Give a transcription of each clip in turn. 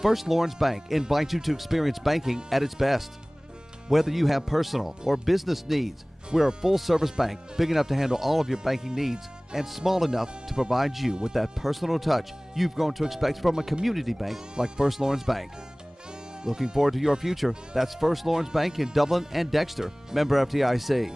First Lawrence Bank invites you to experience banking at its best. Whether you have personal or business needs, we're a full-service bank big enough to handle all of your banking needs and small enough to provide you with that personal touch you've grown to expect from a community bank like First Lawrence Bank. Looking forward to your future. That's First Lawrence Bank in Dublin and Dexter, member FDIC.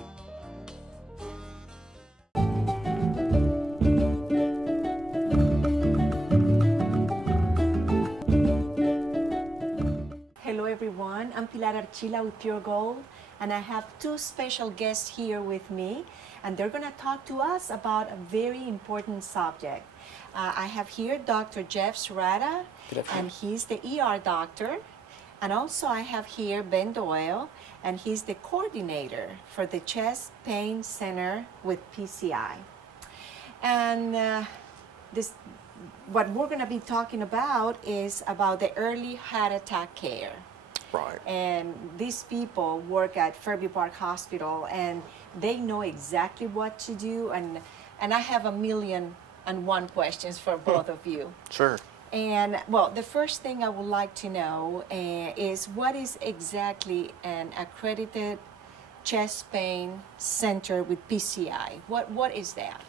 Hello everyone, I'm Pilar Archila with Pure Gold, and I have two special guests here with me, and they're going to talk to us about a very important subject. I have here Dr. Jeff Serrata, and he's the ER doctor. And also I have here Ben Doyle, and he's the coordinator for the Chest Pain Center with PCI. And what we're going to be talking about is about the early heart attack care. Right. And these people work at Fairview Park Hospital, and they know exactly what to do. And I have 1,000,001 questions for both of you. Sure. And, well, the first thing I would like to know is what is exactly an accredited chest pain center with PCI? What is that?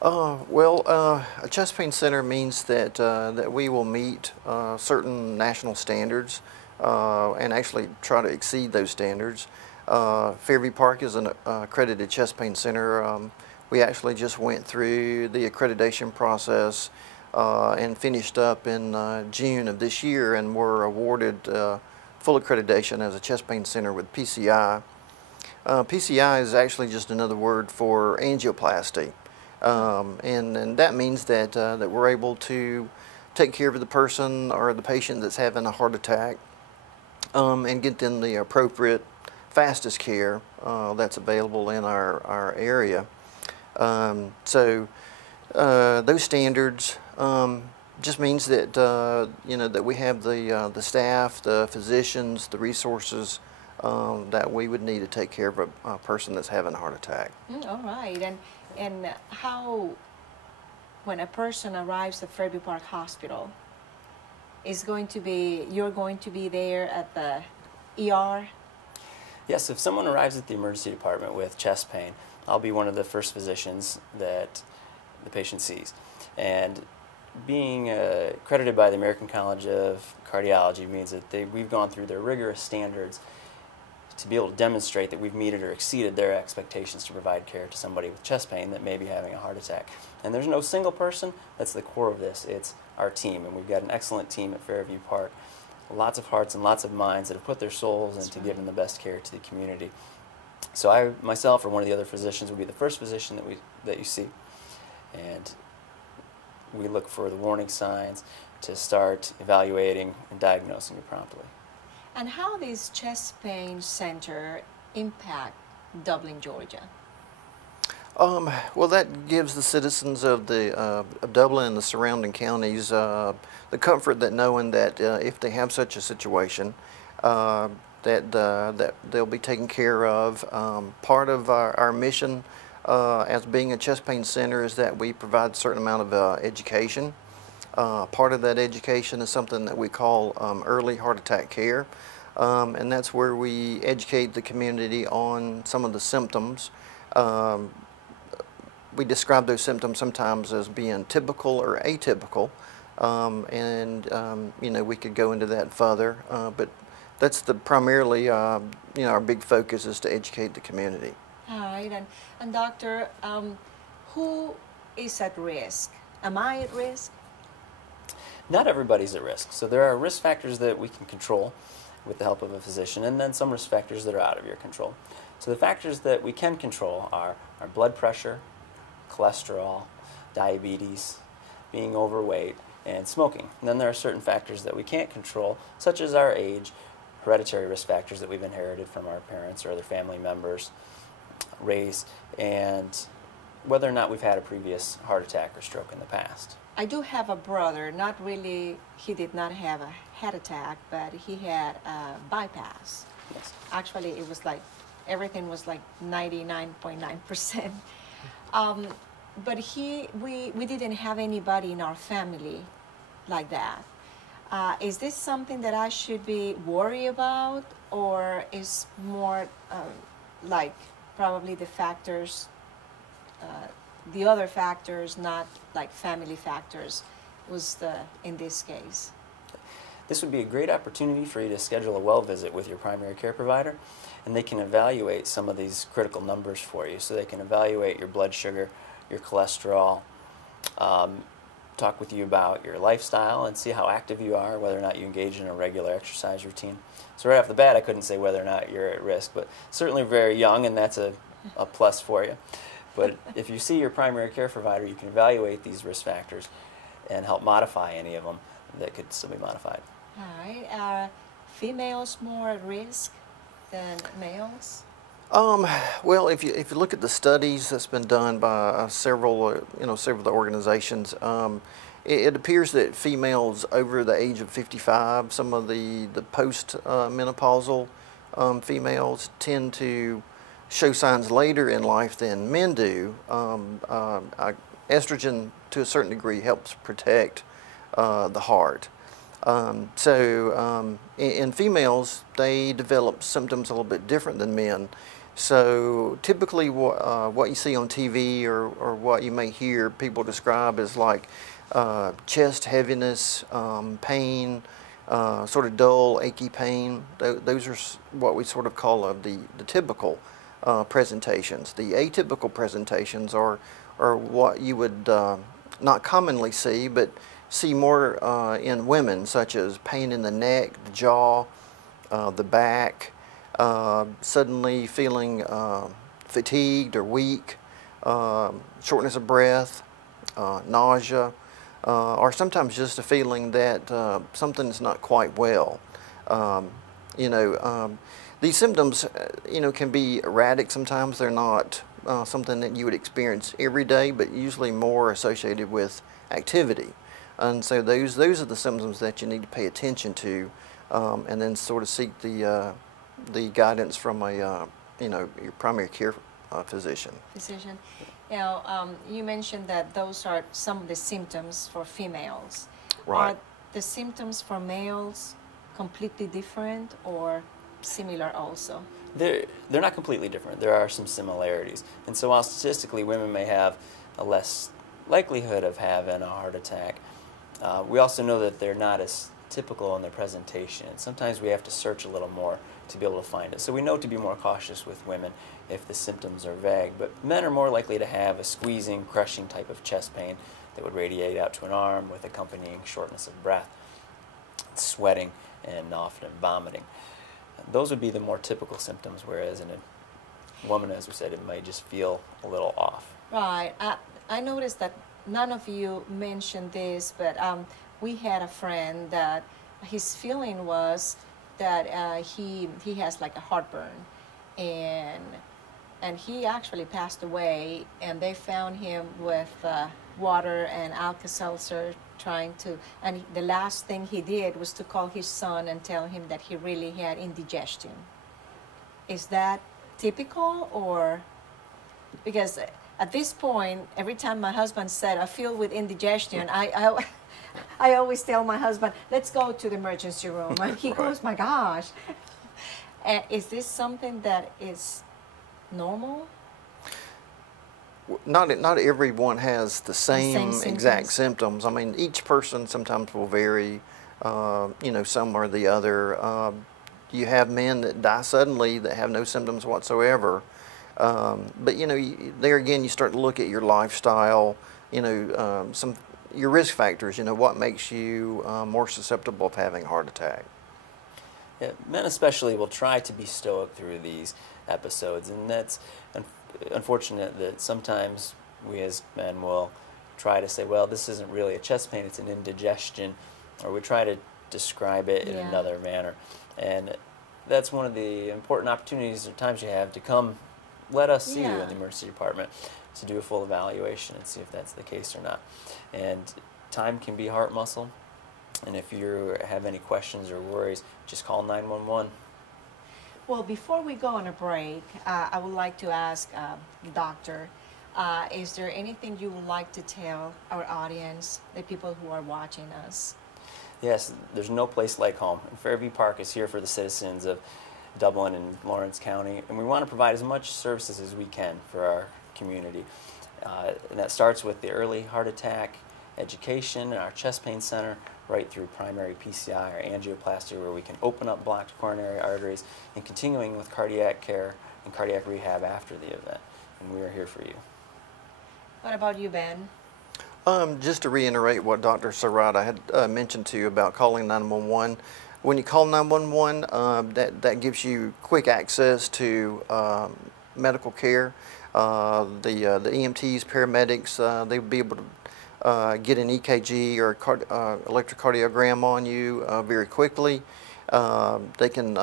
A chest pain center means that, that we will meet certain national standards and actually try to exceed those standards. Fairview Park is an accredited chest pain center. We actually just went through the accreditation process and finished up in June of this year, and were awarded full accreditation as a chest pain center with PCI. PCI is actually just another word for angioplasty, and that means that, that we're able to take care of the person or the patient that's having a heart attack and get them the appropriate, fastest care that's available in our area. Those standards just means that you know, that we have the staff, the physicians, the resources that we would need to take care of a person that's having a heart attack. All right, and how, when a person arrives at Fairview Park Hospital, you're going to be there at the ER? Yes, if someone arrives at the emergency department with chest pain, I'll be one of the first physicians that the patient sees. And being accredited by the American College of Cardiology means that we've gone through their rigorous standards to be able to demonstrate that we've met or exceeded their expectations to provide care to somebody with chest pain that may be having a heart attack. And there's no single person that's the core of this. It's our team, and we've got an excellent team at Fairview Park. Lots of hearts and lots of minds that have put their souls into giving the best care to the community. So I, myself, or one of the other physicians, will be the first physician that you see. And we look for the warning signs to start evaluating and diagnosing you promptly. And how does Chest Pain Center impact Dublin, Georgia? Well, that gives the citizens of of Dublin and the surrounding counties the comfort that knowing that if they have such a situation, that they'll be taken care of. Part of our mission as being a chest pain center is that we provide a certain amount of education. Part of that education is something that we call early heart attack care, and that's where we educate the community on some of the symptoms. We describe those symptoms sometimes as being typical or atypical, and you know, we could go into that further, but that's primarily you know, our big focus is to educate the community. All right, and doctor, who is at risk? Am I at risk? Not everybody's at risk. So there are risk factors that we can control with the help of a physician, and then some risk factors that are out of your control. So the factors that we can control are our blood pressure, cholesterol, diabetes, being overweight, and smoking. And then there are certain factors that we can't control, such as our age, hereditary risk factors that we've inherited from our parents or other family members, race, and whether or not we've had a previous heart attack or stroke in the past. I do have a brother, not really, he did not have a heart attack, but he had a bypass. Yes. Actually, it was like, everything was like 99.9%. But we didn't have anybody in our family like that. Is this something that I should be worried about, or is more like probably the factors, the other factors, not like family factors, was in this case? This would be a great opportunity for you to schedule a well visit with your primary care provider, and they can evaluate some of these critical numbers for you. So they can evaluate your blood sugar, your cholesterol, talk with you about your lifestyle and see how active you are, whether or not you engage in a regular exercise routine. So right off the bat, I couldn't say whether or not you're at risk, but certainly very young, and that's a plus for you. But if you see your primary care provider, you can evaluate these risk factors and help modify any of them that could still be modified. All right. Are females more at risk than males? Well, if you look at the studies that's been done by several of the organizations, it appears that females over the age of 55, some of the post menopausal females tend to show signs later in life than men do. Estrogen, to a certain degree, helps protect the heart. In females, they develop symptoms a little bit different than men. So typically what you see on TV or what you may hear people describe as like chest heaviness, pain, sort of dull, achy pain. Those are what we sort of call the typical presentations. The atypical presentations are what you would not commonly see, but see more in women, such as pain in the neck, the jaw, the back, suddenly feeling fatigued or weak, shortness of breath, nausea, or sometimes just a feeling that something is not quite well. These symptoms, can be erratic. Sometimes they're not something that you would experience every day, but usually more associated with activity. And so those are the symptoms that you need to pay attention to, and then sort of seek the guidance from a your primary care physician. Now, you mentioned that those are some of the symptoms for females. Right. Are the symptoms for males completely different or similar also? They're not completely different. There are some similarities. And so while statistically women may have a less likelihood of having a heart attack, we also know that they're not as typical in their presentation. And sometimes we have to search a little more to be able to find it. So we know to be more cautious with women if the symptoms are vague. But men are more likely to have a squeezing, crushing type of chest pain that would radiate out to an arm with accompanying shortness of breath, sweating, and often vomiting. Those would be the more typical symptoms, whereas in a woman, as we said, it might just feel a little off. Right. I noticed that none of you mentioned this, but we had a friend that his feeling was that he has like a heartburn, and he actually passed away, and they found him with water and Alka-Seltzer and the last thing he did was to call his son and tell him that he really had indigestion. Is that typical, or because at this point, every time my husband said, I feel with indigestion, I always tell my husband, let's go to the emergency room. And he goes, my gosh. Is this something that is normal? Not everyone has the same exact symptoms. I mean, each person sometimes will vary, some or the other. You have men that die suddenly that have no symptoms whatsoever. But there again, you start to look at your lifestyle, your risk factors. What makes you more susceptible of having a heart attack. Yeah, men especially will try to be stoic through these episodes, and that's unfortunate that sometimes we as men will try to say, well, this isn't really a chest pain, it's an indigestion, or we try to describe it in another manner. And that's one of the important opportunities or times you have to come let us see you in the emergency department to do a full evaluation and see if that's the case or not. And time can be heart muscle, and if you have any questions or worries, just call 911. Well, before we go on a break, I would like to ask the doctor, is there anything you would like to tell our audience, the people who are watching us? Yes, there's no place like home. And Fairview Park is here for the citizens of Dublin and Lawrence County, and we want to provide as much services as we can for our community. And that starts with the early heart attack education in our chest pain center, right through primary PCI or angioplasty, where we can open up blocked coronary arteries, and continuing with cardiac care and cardiac rehab after the event. And we are here for you. What about you, Ben? Just to reiterate what Dr. Serrata had mentioned to you about calling 911. When you call 911, that gives you quick access to medical care. The EMTs, paramedics, they'll be able to get an EKG or electrocardiogram on you very quickly. They can,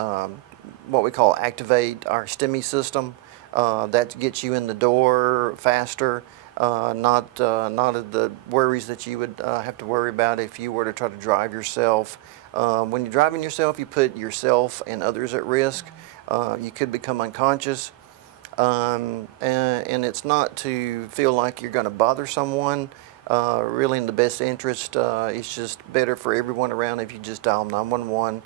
what we call, activate our STEMI system. That gets you in the door faster. Not the worries that you would have to worry about if you were to try to drive yourself. When you're driving yourself, you put yourself and others at risk. You could become unconscious. And it's not to feel like you're going to bother someone. Really in the best interest, it's just better for everyone around if you just dial 911.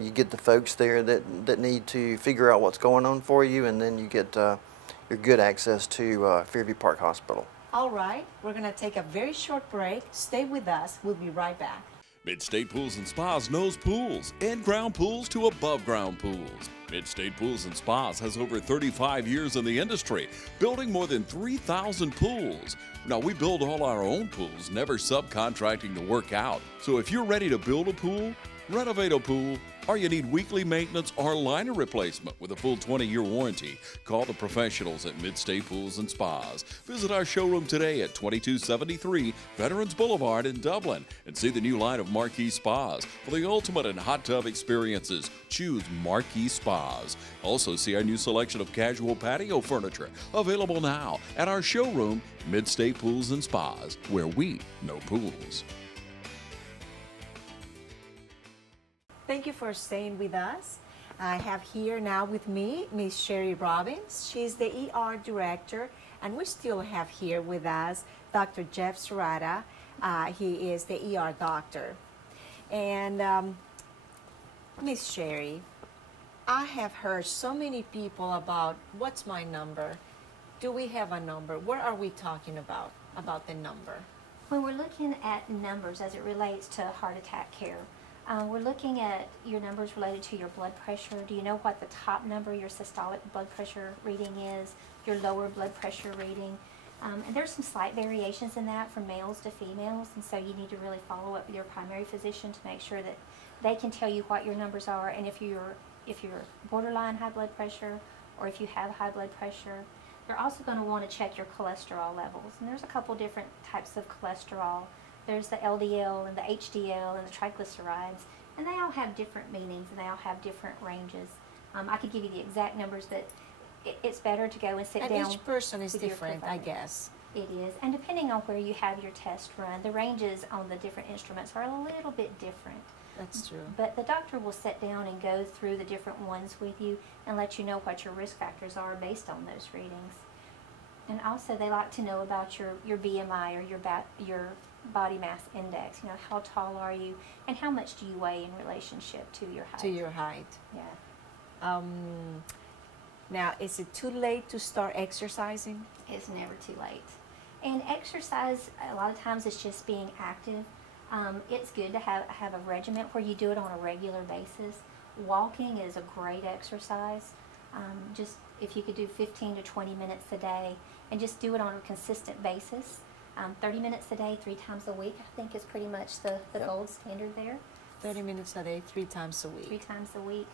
You get the folks there that need to figure out what's going on for you, and then you get your good access to Fairview Park Hospital. All right, we're going to take a very short break. Stay with us. We'll be right back. Mid-State Pools and Spas knows pools, in-ground pools to above-ground pools. Mid-State Pools and Spas has over 35 years in the industry, building more than 3,000 pools. Now, we build all our own pools, never subcontracting the work out. So if you're ready to build a pool, renovate a pool, or you need weekly maintenance or liner replacement with a full 20-year warranty, call the professionals at Mid-State Pools and Spas. Visit our showroom today at 2273 Veterans Boulevard in Dublin and see the new line of Marquee Spas. For the ultimate in hot tub experiences, choose Marquee Spas. Also see our new selection of casual patio furniture, available now at our showroom, Mid-State Pools and Spas, where we know pools. Thank you for staying with us. I have here now with me Miss Sherry Robbins. She's the ER director, and we still have here with us Dr. Jeff Serrata. He is the ER doctor. And Miss Sherry, I have heard so many people about what's my number. Do we have a number? What are we talking about the number? When we're looking at numbers as it relates to heart attack care, we're looking at your numbers related to your blood pressure. Do you know what the top number, your systolic blood pressure reading is, your lower blood pressure reading? And there's some slight variations in that from males to females, and so you need to really follow up with your primary physician to make sure that they can tell you what your numbers are, and if you're borderline high blood pressure or if you have high blood pressure. You're also going to want to check your cholesterol levels, and there's a couple different types of cholesterol. There's the LDL and the HDL and the triglycerides, and they all have different meanings and they all have different ranges. I could give you the exact numbers, but it's better to go and sit down. And each person is with your different, I provider. guess. It is, and depending on where you have your test run, the ranges on the different instruments are a little bit different. That's true. But the doctor will sit down and go through the different ones with you and let you know what your risk factors are based on those readings. And also they like to know about your BMI or your body mass index. You know, how tall are you and how much do you weigh in relationship to your height? To your height. Yeah. Now, is it too late to start exercising? It's never too late. And exercise, a lot of times it's just being active. It's good to have a regimen where you do it on a regular basis. Walking is a great exercise. Just if you could do 15 to 20 minutes a day and just do it on a consistent basis. 30 minutes a day, 3 times a week, I think is pretty much the gold standard there. 30 minutes a day, 3 times a week. 3 times a week.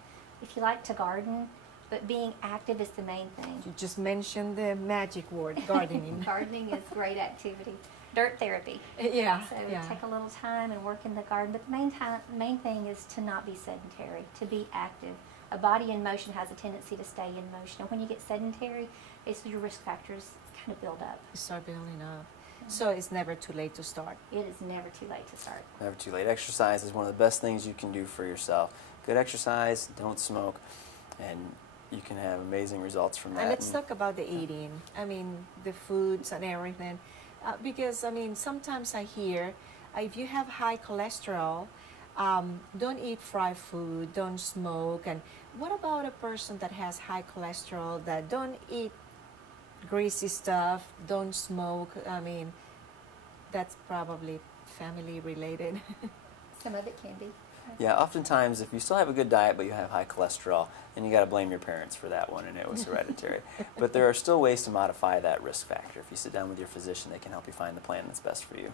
If you like to garden, but being active is the main thing. You just mentioned the magic word, gardening. Gardening is great activity. Dirt therapy. Yeah, So yeah. take a little time and work in the garden, but the main thing is to not be sedentary, to be active. A body in motion has a tendency to stay in motion, and when you get sedentary, it's your risk factors kind of build up. You start building up. So it's never too late to start. It is never too late to start. Never too late. Exercise is one of the best things you can do for yourself. Good exercise, don't smoke, and you can have amazing results from that. And let's talk about the eating. I mean, the foods and everything. Because, I mean, sometimes I hear if you have high cholesterol, Don't eat fried food, don't smoke. And what about a person that has high cholesterol, that don't eat greasy stuff, don't smoke? I mean, that's probably family related. Some of it can be. Yeah, oftentimes if you still have a good diet but you have high cholesterol, then you got to blame your parents for that one, and it was hereditary. But there are still ways to modify that risk factor. If you sit down with your physician, they can help you find the plan that's best for you.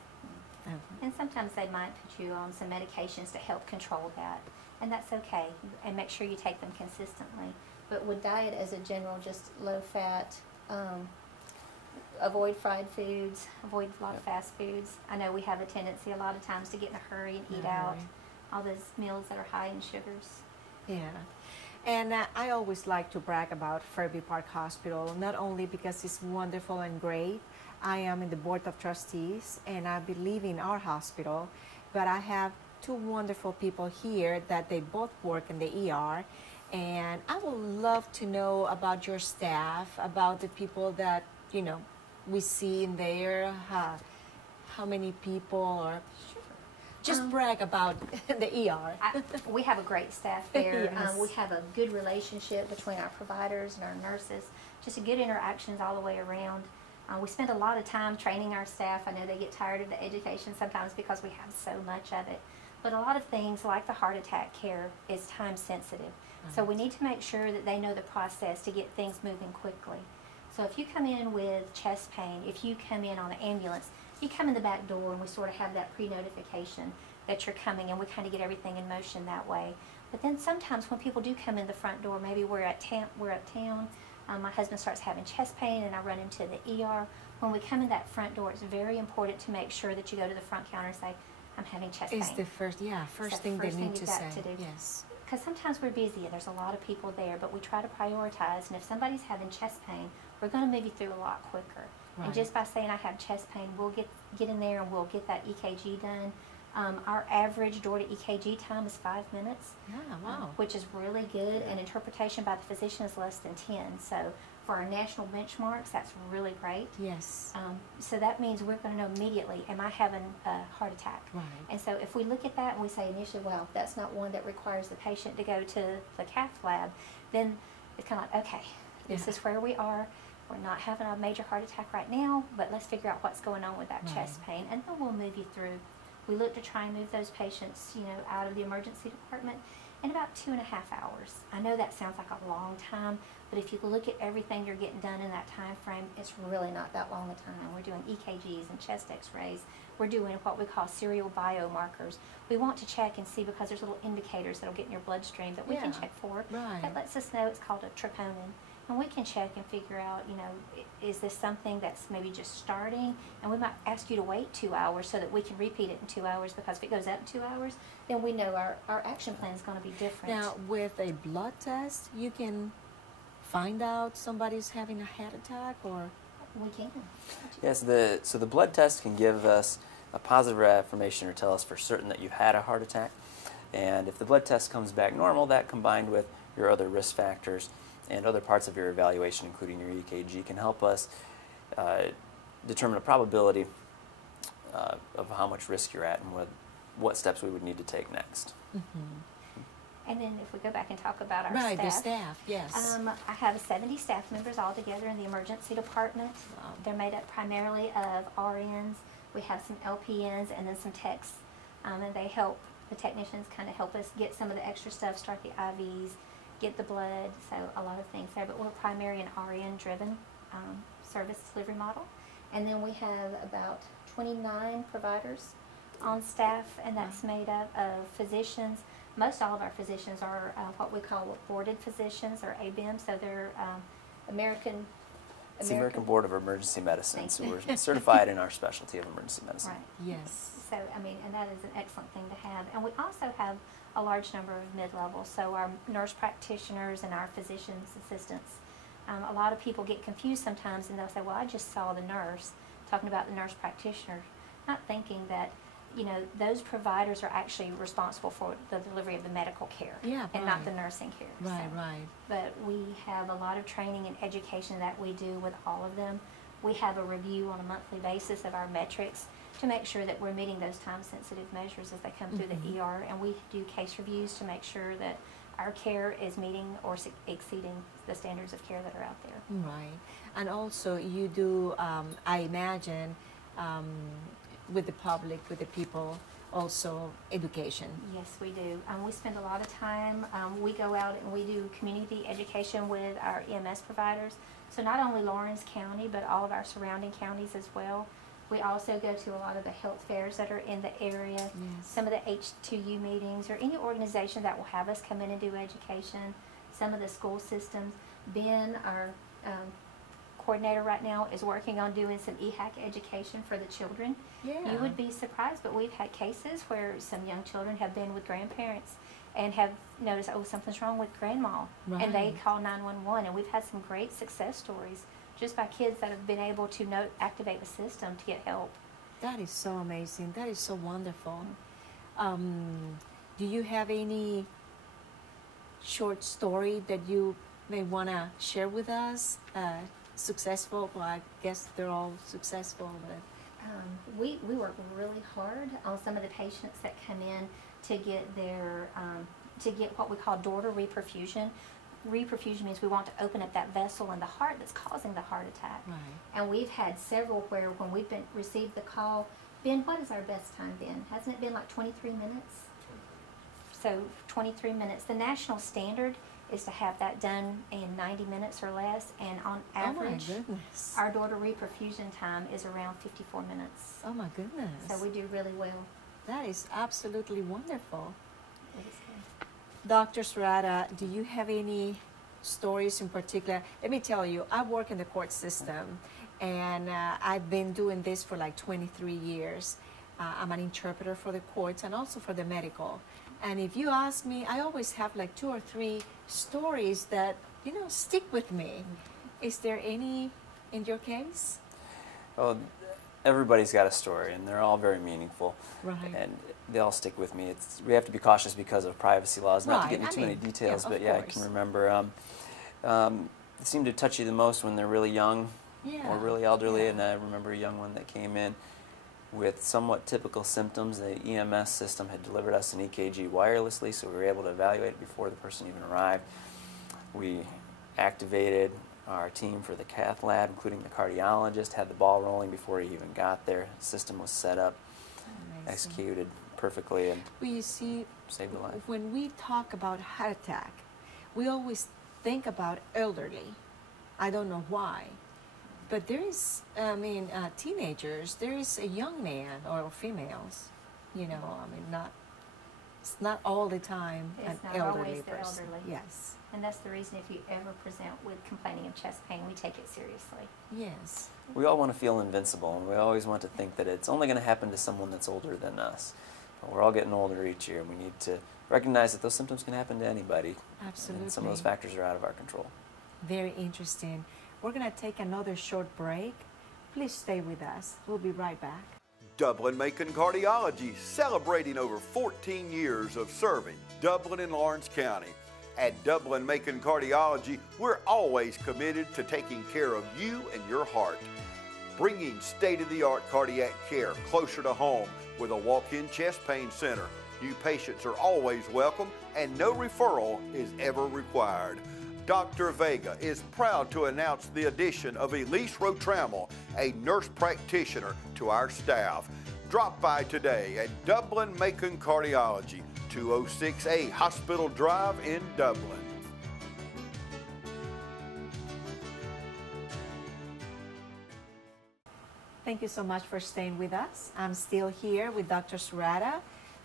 And sometimes they might put you on some medications to help control that, and that's okay. And make sure you take them consistently. But with diet as a general, just low fat, avoid fried foods, avoid a lot of fast foods. I know we have a tendency a lot of times to get in a hurry and eat out. All those meals that are high in sugars. Yeah. And I always like to brag about Fairview Park Hospital, not only because it's wonderful and great. I am in the board of trustees and I believe in our hospital, but I have two wonderful people here that they both work in the ER. And I would love to know about your staff, about the people that, you know, we see in there, how many people, or just brag about the ER. We have a great staff there. Yes. We have a good relationship between our providers and our nurses, just a good interactions all the way around. We spend a lot of time training our staff. I know they get tired of the education sometimes because we have so much of it. But a lot of things like the heart attack care is time sensitive. So we need to make sure that they know the process to get things moving quickly. So if you come in with chest pain, if you come in on an ambulance, you come in the back door and we sort of have that pre-notification that you're coming, and we kind of get everything in motion that way. But then sometimes when people do come in the front door, maybe we're uptown, my husband starts having chest pain and I run into the ER. When we come in that front door, it's very important to make sure that you go to the front counter and say, I'm having chest pain. It's the first, first thing they need to say. Yes. Because sometimes we're busy and there's a lot of people there, but we try to prioritize, and if somebody's having chest pain, we're going to move you through a lot quicker. Right. And just by saying I have chest pain, we'll get in there and we'll get that EKG done. Our average door to EKG time is 5 minutes, which is really good, and interpretation by the physician is less than 10. So for our national benchmarks, that's really great. Yes. So that means we're going to know immediately, am I having a heart attack? Right. And so if we look at that and we say initially, well, that's not one that requires the patient to go to the cath lab, then it's kind of like, okay, this is where we are. We're not having a major heart attack right now, but let's figure out what's going on with that chest pain, and then we'll move you through. We look to try and move those patients, out of the emergency department in about 2.5 hours. I know that sounds like a long time, but if you look at everything you're getting done in that time frame, it's really not that long a time. We're doing EKGs and chest x-rays. We're doing what we call serial biomarkers. We want to check and see, because there's little indicators that'll get in your bloodstream that we can check for. Right. That lets us know. It's called a troponin. And we can check and figure out, is this something that's maybe just starting? And we might ask you to wait 2 hours so that we can repeat it in 2 hours, because if it goes up in 2 hours, then we know our action plan is going to be different. Now, with a blood test, you can find out somebody's having a heart attack, or? We can. Yes, so the blood test can give us a positive affirmation or tell us for certain that you've had a heart attack. And if the blood test comes back normal, that combined with your other risk factors and other parts of your evaluation, including your EKG, can help us determine a probability of how much risk you're at and what steps we would need to take next. And then if we go back and talk about our staff. The staff, yes. I have 70 staff members all together in the emergency department. They're made up primarily of RNs. We have some LPNs and then some techs. And they help, the technicians kind of help us get some of the extra stuff, start the IVs, get the blood, so a lot of things there. But we're primarily an RN-driven service delivery model. And then we have about 29 providers on staff, and that's made up of physicians. Most all of our physicians are what we call boarded physicians, or ABM, so they're American. It's the American Board of Emergency Medicine, so we're certified in our specialty of emergency medicine. Right. Yes. So, and that is an excellent thing to have. And we also have a large number of mid-level, so our nurse practitioners and our physician's assistants. A lot of people get confused sometimes, and they'll say, well, I just saw the nurse, talking about the nurse practitioner, not thinking that, those providers are actually responsible for the delivery of the medical care, and not the nursing care. Right, so, right. But we have a lot of training and education that we do with all of them. We have a review on a monthly basis of our metrics to make sure that we're meeting those time-sensitive measures as they come through the ER, and we do case reviews to make sure that our care is meeting or exceeding the standards of care that are out there. Right. And also you do, I imagine, with the public, with the people, also education. Yes, we do. We spend a lot of time, we go out and we do community education with our EMS providers. So not only Lawrence County, but all of our surrounding counties as well. We also go to a lot of the health fairs that are in the area, some of the H2U meetings, or any organization that will have us come in and do education, some of the school systems. Ben, our coordinator right now, is working on doing some EHAC education for the children. Yeah. You would be surprised, but we've had cases where some young children have been with grandparents and have noticed, oh, something's wrong with grandma, and they call 911, and we've had some great success stories just by kids that have been able to activate the system to get help. That is so amazing. That is so wonderful. Do you have any short story that you may want to share with us? Successful? Well, I guess they're all successful, but we work really hard on some of the patients that come in to get their to get what we call daughter reperfusion. Reperfusion means we want to open up that vessel in the heart that's causing the heart attack. Right. And we've had several where when we've received the call, Ben, what is our best time, Ben? Hasn't it been like 23 minutes? So 23 minutes. The national standard is to have that done in 90 minutes or less, and on average, our daughter reperfusion time is around 54 minutes. Oh my goodness. So we do really well. That is absolutely wonderful. It is good. Dr. Serrata, do you have any stories in particular? Let me tell you, I work in the court system, and I've been doing this for like 23 years. I'm an interpreter for the courts and also for the medical. And if you ask me, I always have like 2 or 3 stories that, you know, stick with me. Is there any in your case? Well, everybody's got a story, and they're all very meaningful. Right. And they all stick with me. We have to be cautious because of privacy laws, not to get into too many details, but yeah, I can remember it seemed to touch you the most when they're really young or really elderly, and I remember a young one that came in with somewhat typical symptoms. The EMS system had delivered us an EKG wirelessly, so we were able to evaluate it before the person even arrived. We activated our team for the cath lab, including the cardiologist, had the ball rolling before he even got there. The system was set up, executed perfectly, and you see, saved a life. When we talk about heart attack, we always think about elderly. I don't know why. But there is, I mean, teenagers, there is a young man or females, you know, I mean, it's not all the time an elderly person. Yes. And that's the reason if you ever present with complaining of chest pain, we take it seriously. Yes. We all want to feel invincible, and we always want to think that it's only going to happen to someone that's older than us. But we're all getting older each year, and we need to recognize that those symptoms can happen to anybody. Absolutely. And some of those factors are out of our control. Very interesting. We're going to take another short break. Please stay with us. We'll be right back. Dublin-Macon Cardiology, celebrating over 14 years of serving Dublin and Lawrence County. At Dublin-Macon Cardiology, we're always committed to taking care of you and your heart. Bringing state-of-the-art cardiac care closer to home with a walk-in chest pain center. New patients are always welcome and no referral is ever required. Dr. Vega is proud to announce the addition of Elise Rotrammel, a nurse practitioner, to our staff. Drop by today at Dublin-Macon Cardiology, 206A Hospital Drive in Dublin. Thank you so much for staying with us. I'm still here with Dr. Serrata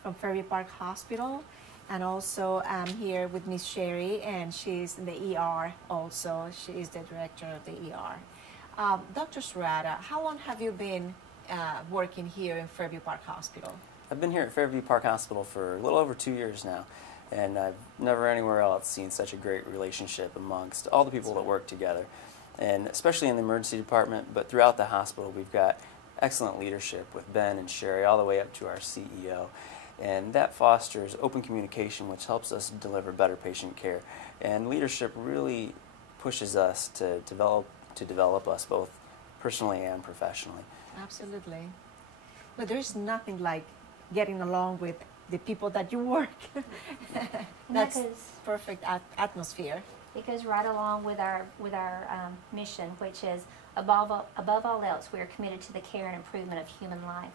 from Fairview Park Hospital. And also I'm here with Miss Sherry, and she's in the ER also. She is the director of the ER. Dr. Serrata, how long have you been working here in Fairview Park Hospital? I've been here at Fairview Park Hospital for a little over 2 years now, and I've never anywhere else seen such a great relationship amongst all the people that work together, and especially in the emergency department, but throughout the hospital we've got excellent leadership with Ben and Sherry all the way up to our CEO. And that fosters open communication, which helps us deliver better patient care. And leadership really pushes us to develop us both personally and professionally. Absolutely. But there's nothing like getting along with the people that you work. That's perfect atmosphere. It goes right along with our mission, which is above all else, we are committed to the care and improvement of human life.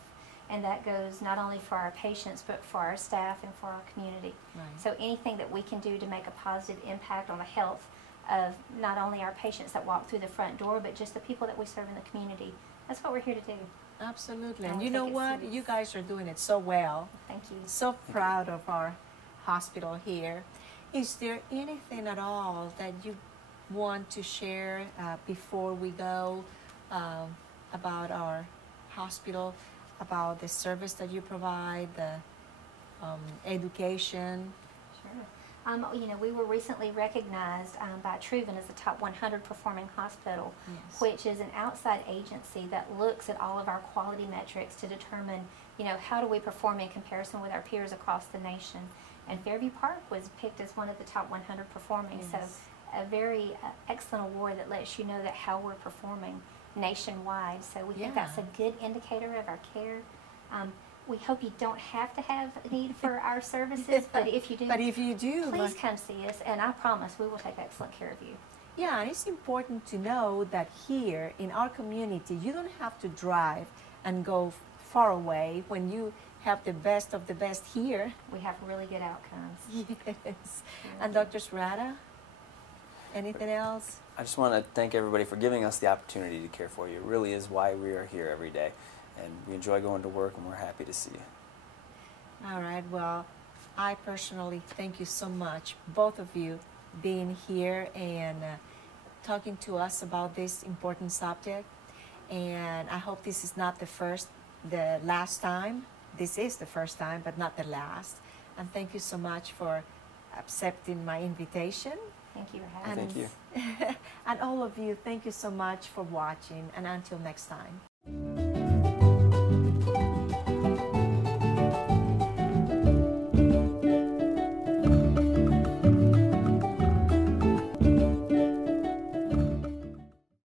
And that goes not only for our patients, but for our staff and for our community. Right. So anything that we can do to make a positive impact on the health of not only our patients that walk through the front door, but just the people that we serve in the community, that's what we're here to do. Absolutely. And And we you know take it what? serious. You guys are doing it so well. Thank you. So proud of our hospital here. Is there anything at all that you want to share before we go about our hospital, about the service that you provide, the education? Sure. You know, we were recently recognized by Truven as the top 100 performing hospital, Yes. which is an outside agency that looks at all of our quality metrics to determine, you know, how do we perform in comparison with our peers across the nation. And Fairview Park was picked as one of the top 100 performing. Yes. So a very excellent award that lets you know that how we're performing nationwide. So we think that's a good indicator of our care. We hope you don't have to have a need for our services, but if you do, please come see us, and I promise we will take excellent care of you. Yeah, and it's important to know that here in our community, you don't have to drive and go far away when you have the best of the best here. We have really good outcomes. Yes. And Dr. Serrata, anything else? I just want to thank everybody for giving us the opportunity to care for you. It really is why we are here every day. And we enjoy going to work, and we're happy to see you. All right, well, I personally thank you so much, both of you, being here and talking to us about this important subject. And I hope this is not the last time. This is the first time, but not the last. And thank you so much for accepting my invitation. Thank you for having us. Thank you. And all of you, thank you so much for watching, and until next time.